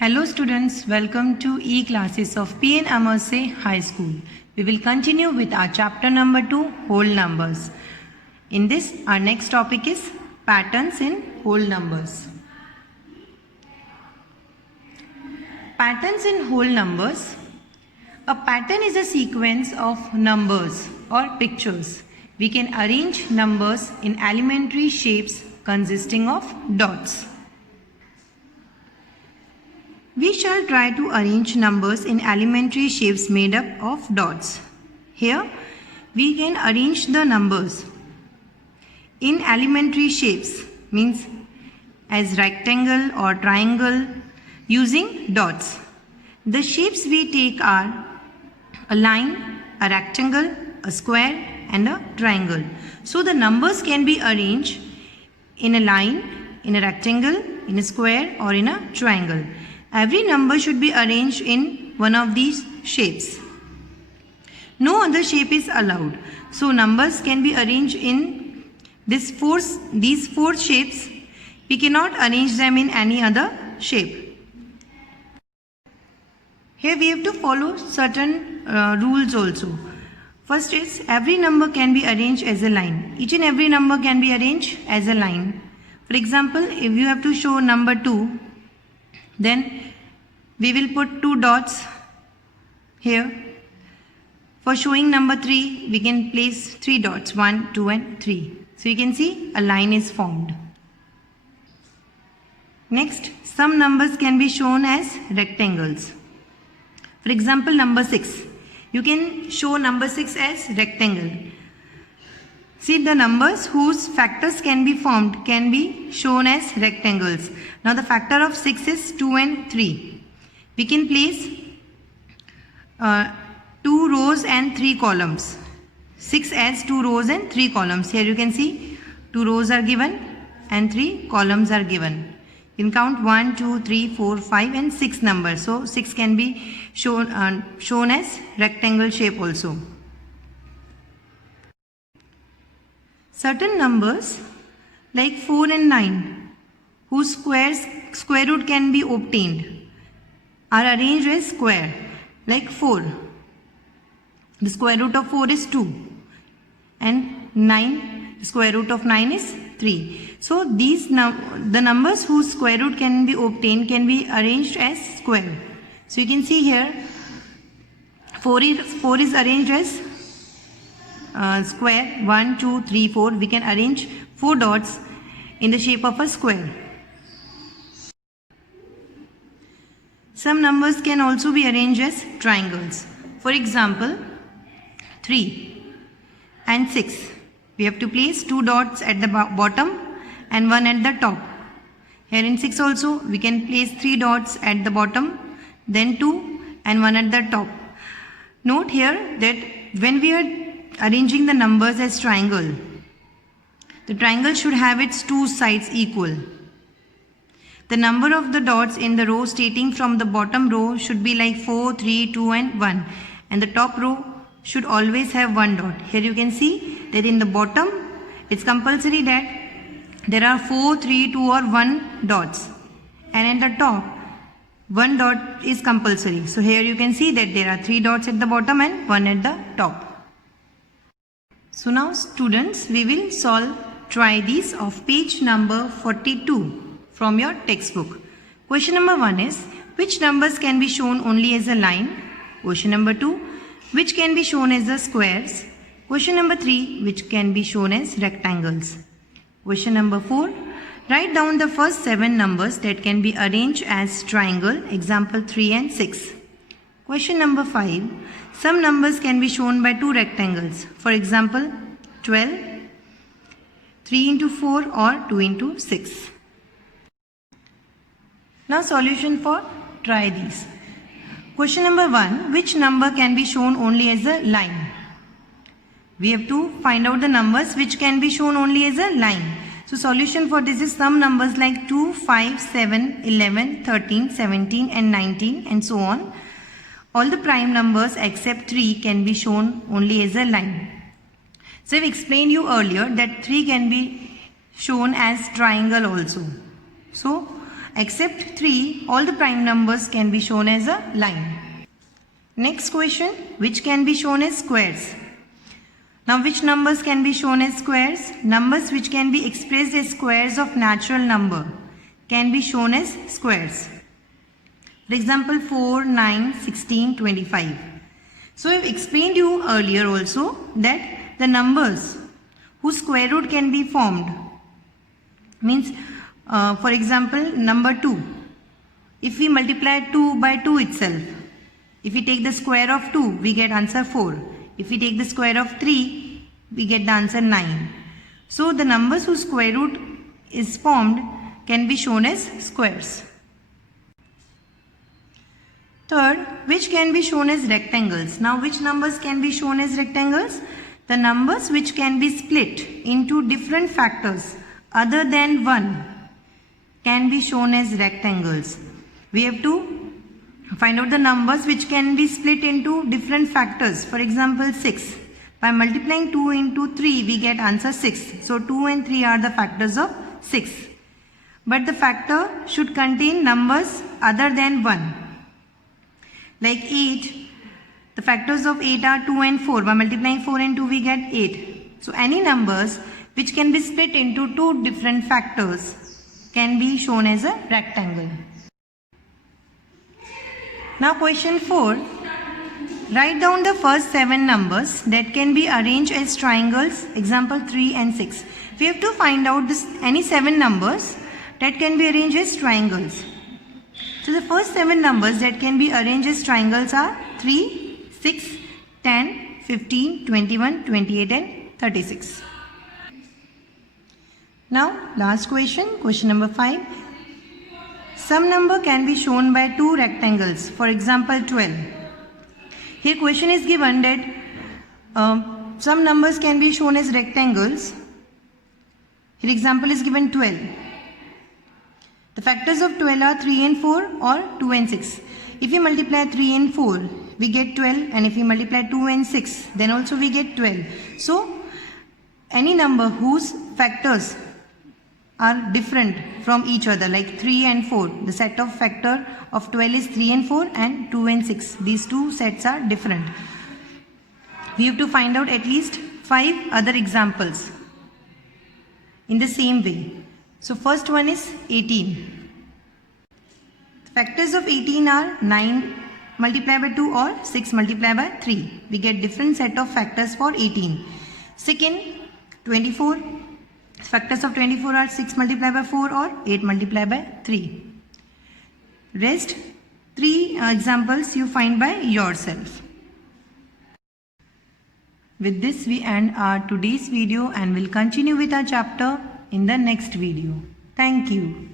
Hello students, welcome to e-classes of PN Amerse High School. We will continue with our chapter number 2, whole numbers. In this, our next topic is patterns in whole numbers. Patterns in whole numbers. A pattern is a sequence of numbers or pictures. We can arrange numbers in elementary shapes consisting of dots. We shall try to arrange numbers in elementary shapes made up of dots. Here, we can arrange the numbers in elementary shapes, means as rectangle or triangle using dots. The shapes we take are a line, a rectangle, a square and a triangle. So the numbers can be arranged in a line, in a rectangle, in a square or in a triangle. Every number should be arranged in one of these shapes. No other shape is allowed. So numbers can be arranged in these four shapes. We cannot arrange them in any other shape. Here we have to follow certain rules also. First is every number can be arranged as a line. Each and every number can be arranged as a line. For example, if you have to show number 2, then we will put 2 dots here. For showing number 3, we can place 3 dots, 1, 2 and 3. So you can see a line is formed. Next, some numbers can be shown as rectangles. For example, number 6. You can show number 6 as rectangle. See, the numbers whose factors can be formed can be shown as rectangles. Now the factor of 6 is 2 and 3. We can place 2 rows and 3 columns. 6 as 2 rows and 3 columns. Here you can see 2 rows are given and 3 columns are given. You can count 1, 2, 3, 4, 5 and 6 numbers. So 6 can be shown as rectangle shape also. Certain numbers like 4 and 9 whose square root can be obtained are arranged as square, like 4. The square root of 4 is 2 and 9, the square root of 9 is 3. So these the numbers whose square root can be obtained can be arranged as square. So you can see here 4 is arranged as square. 1, 2, 3, 4. We can arrange 4 dots in the shape of a square. Some numbers can also be arranged as triangles. For example, 3 and 6. We have to place 2 dots at the bottom and 1 at the top. Here in 6 also we can place 3 dots at the bottom, then 2 and 1 at the top. Note here that when we are arranging the numbers as triangle, the triangle should have its 2 sides equal. The number of the dots in the row starting from the bottom row should be like 4, 3, 2 and 1. And the top row should always have 1 dot. Here you can see that in the bottom it's compulsory that there are 4, 3, 2 or 1 dots. And at the top 1 dot is compulsory. So here you can see that there are 3 dots at the bottom and 1 at the top. So now students, we will try these of page number 42 from your textbook. Question number 1 is, which numbers can be shown only as a line? Question number 2, which can be shown as the squares? Question number 3, which can be shown as rectangles? Question number 4, write down the first 7 numbers that can be arranged as triangle, example 3 and 6. Question number 5, some numbers can be shown by 2 rectangles, for example 12, 3 into 4 or 2 into 6. Now solution for try these. Question number 1, which number can be shown only as a line? We have to find out the numbers which can be shown only as a line. So solution for this is some numbers like 2, 5, 7, 11, 13, 17 and 19 and so on. All the prime numbers except 3 can be shown only as a line. So I've explained you earlier that 3 can be shown as triangle also. So except 3, all the prime numbers can be shown as a line. Next question, which can be shown as squares? Now which numbers can be shown as squares? Numbers which can be expressed as squares of natural number can be shown as squares. For example, 4, 9, 16, 25. So I have explained you earlier also that the numbers whose square root can be formed means, for example, number 2. If we multiply 2 by 2 itself, if we take the square of 2, we get answer 4. If we take the square of 3, we get the answer 9. So the numbers whose square root is formed can be shown as squares. Third, which can be shown as rectangles? Now which numbers can be shown as rectangles? The numbers which can be split into different factors other than 1 can be shown as rectangles. We have to find out the numbers which can be split into different factors. For example, 6. By multiplying 2 into 3, we get answer 6. So 2 and 3 are the factors of 6. But the factor should contain numbers other than 1. Like 8, the factors of 8 are 2 and 4. By multiplying 4 and 2, we get 8. So any numbers which can be split into 2 different factors can be shown as a rectangle. Now question 4. Write down the first 7 numbers that can be arranged as triangles, example 3 and 6. We have to find out any 7 numbers that can be arranged as triangles. So the first 7 numbers that can be arranged as triangles are 3, 6, 10, 15, 21, 28 and 36. Now last question, question number 5. Some number can be shown by 2 rectangles, for example 12. Here question is given that some numbers can be shown as rectangles. Here example is given 12. The factors of 12 are 3 and 4 or 2 and 6. If we multiply 3 and 4, we get 12, and if we multiply 2 and 6, then also we get 12. So any number whose factors are different from each other, like 3 and 4. The set of factor of 12 is 3 and 4 and 2 and 6. These two sets are different. We have to find out at least 5 other examples in the same way. So first one is 18. The factors of 18 are 9 multiplied by 2 or 6 multiplied by 3. We get different set of factors for 18. Second, 24. Factors of 24 are 6 multiplied by 4 or 8 multiplied by 3. Rest 3 examples you find by yourself. With this we end our today's video and will continue with our chapter in the next video. Thank you.